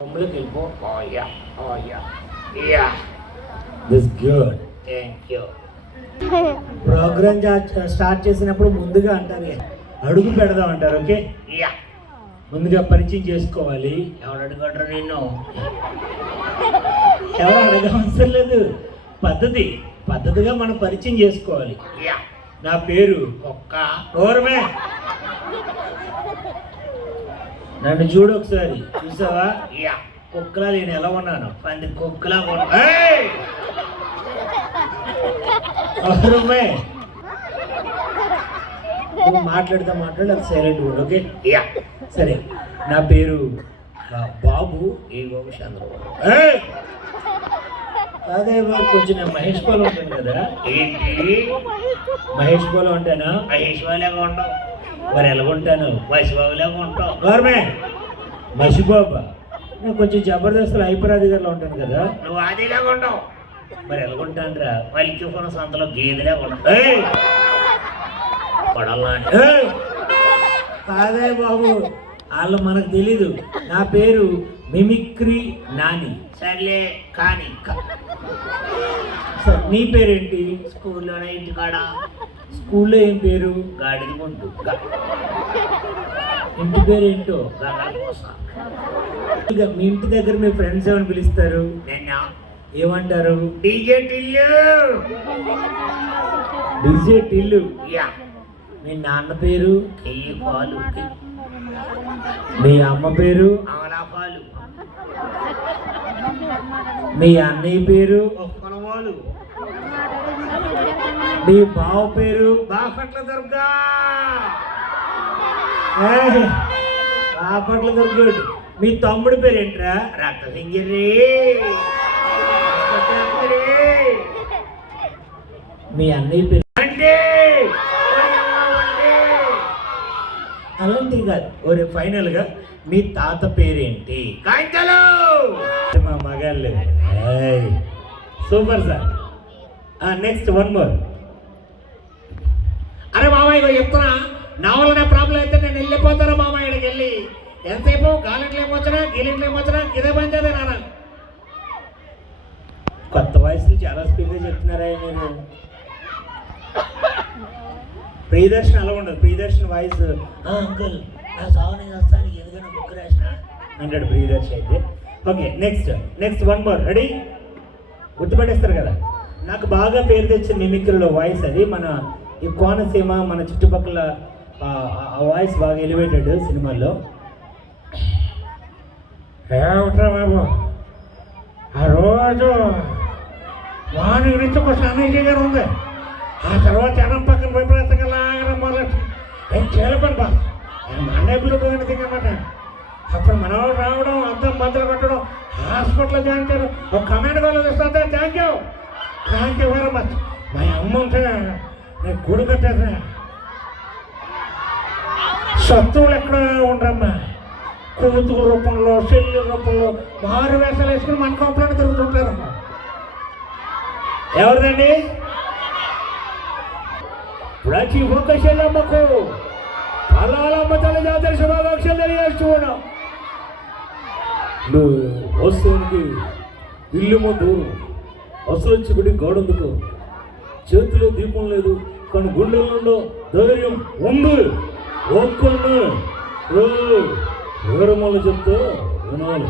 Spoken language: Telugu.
Look at both. Oh yeah. Oh yeah. Yeah. This good. Thank you. Program start చేసినప్పుడు ముందుగా అంటారు అడుగు పెడదాం అంటారు. ఓకే, యా, ముందుగా పరిచయం చేసుకోవాలి. ఎవరు అడుగుంటారు నిన్ను? ఎవరు అడగవసరం లేదు. పద్ధతిగా మనం పరిచయం చేసుకోవాలి. యా, నా పేరు కుక్క. ఓరమే, నన్ను చూడు ఒకసారి. చూసావా? యా, కుక్కలా నేను ఎలా ఉన్నాను? పంది కుక్కలా ఉన్నా. మాట్లాడు అది సైలెంట్ కూడా. ఓకే, యా, సరే. నా పేరు బాబు. ఏ బాబు? చంద్రబాబు. అదే బాబు, కొంచెం నేను మహేష్ బాబు ఉంటాను కదా. ఏంటి మహేష్ బాబు ఉంటానా? మహేష్ బాబులాగా ఉంటావు. మరి ఎలాగుంటాను? మసిబాబులాగా ఉంటావు. గవర్నమెంట్ మసిబాబా? నేను కొంచెం జబర్దస్త్ హైపర్ అధికారులు ఉంటాను కదా. నువ్వు అదేలాగా ఉంటావు. మరి ఎలాగుంటాను రా? వాళ్ళకి సంతలో గేదెలా ఉంటావు. కాదే బాబు, వాళ్ళు మనకు తెలీదు. నా పేరు మిమిక్రీ నాని. సర్లే కానీ. సార్, నీ పేరేంటి? స్కూల్లోనే, ఇంటికాడ. స్కూల్లో ఏం పేరు? గాడిది గుంటు. ఇంటి పేరు ఏంటో? మీ ఇంటి దగ్గర మీ ఫ్రెండ్స్ ఏమని పిలుస్తారు? ఏమంటారు? డీజే టిల్లు. యా. మీ నాన్న పేరు? పాలు. మీ అమ్మ పేరు? పాలు. మీ అన్నయ్య పేరు? కొనవాలు. మీ బావ పేరు? బాపట్ల దుర్గా. బాపట్ల దుర్గా. మీ తమ్ముడి పేరు ఏంట్రా? రక్త సింగరి. మీ అన్నయ్య పేరు అంటే అలాంటివి కాదు. ఒరే, ఫైనల్ గా మీ తాత పేరేంటి? కాంచలు. మా మగాళ్ళు. Super sir. Next one more. అరే మామయ్య, చెప్తున్నా, నా వల్లనే ప్రాబ్లం అయితే నేను వెళ్ళిపోతారా మామయ్యకి వెళ్ళి? ఎంతసేపు గాలింట్లు ఏమొచ్చినా గీలింట్లు ఏమొచ్చినా ఇదే పని చేదే నాన్న. కొత్త వయసులో చాలా స్పీడ్గా చెప్తున్నారా మీరు? ప్రియదర్శన్ అలా ఉండదు. ప్రియదర్శన్ వాయిస్, అంకుల్ నా సాగుని వస్తానికి ఎందుకన్నా బుక్ రాసిన అంటాడు ప్రియదర్శన్ అయితే. Okay, next one more. Ready? గుర్తుపట్టేస్తారు కదా. నాకు బాగా పేరు తెచ్చిన మిమిక్రీలో వాయిస్ అది. మన ఈ కోనసీమ, మన చుట్టుపక్కల ఆ వాయిస్ బాగా ఎలివేటెడ్ సినిమాల్లో. ఏమిట్రా బాబు, ఆ రోజు వాని గురించి ఒక స్వామీజీ గారు ఉంది. ఆ తర్వాత జనం పక్కన విపరీతంగా లాగడం మొదలెట్టి ఏం చేయలేపని బా మా అన్నయ్య పిలుపుగా దిగమాట. అప్పుడు మనవాడు రావడం, అద్దం మందులు కొట్టడం, హాస్పిటల్లో జాయిన్ చేయడం. ఒక కమెంట్ కూడా ఇస్తా. Thank you very much. మా అమ్మ ఉంటే నేను గుడి కట్టేసా. శత్రువులు ఎక్కడ ఉండరమ్మా. కూతురు రూపంలో, చెల్లి రూపంలో మారు వేషాలు వేసుకుని మన కంప్లైంట్ తిరుగుతుంటారమ్మా. ఎవరిదండి? ప్రతి ఒక్క చెల్లమ్మకు పలాలమ్మ తల్లి జాతర శుభాకాంక్షలు తెలియజేస్తున్నాం. వస్తువుకి ఇల్లు ముందు వస్తువుంచి గుడి గోడందుకు చేతిలో దీపం లేదు, కానీ గుండెల్లో ధైర్యం ఉంది. ఒక్కళ్ళు వివరములు చెప్తే వినాలి.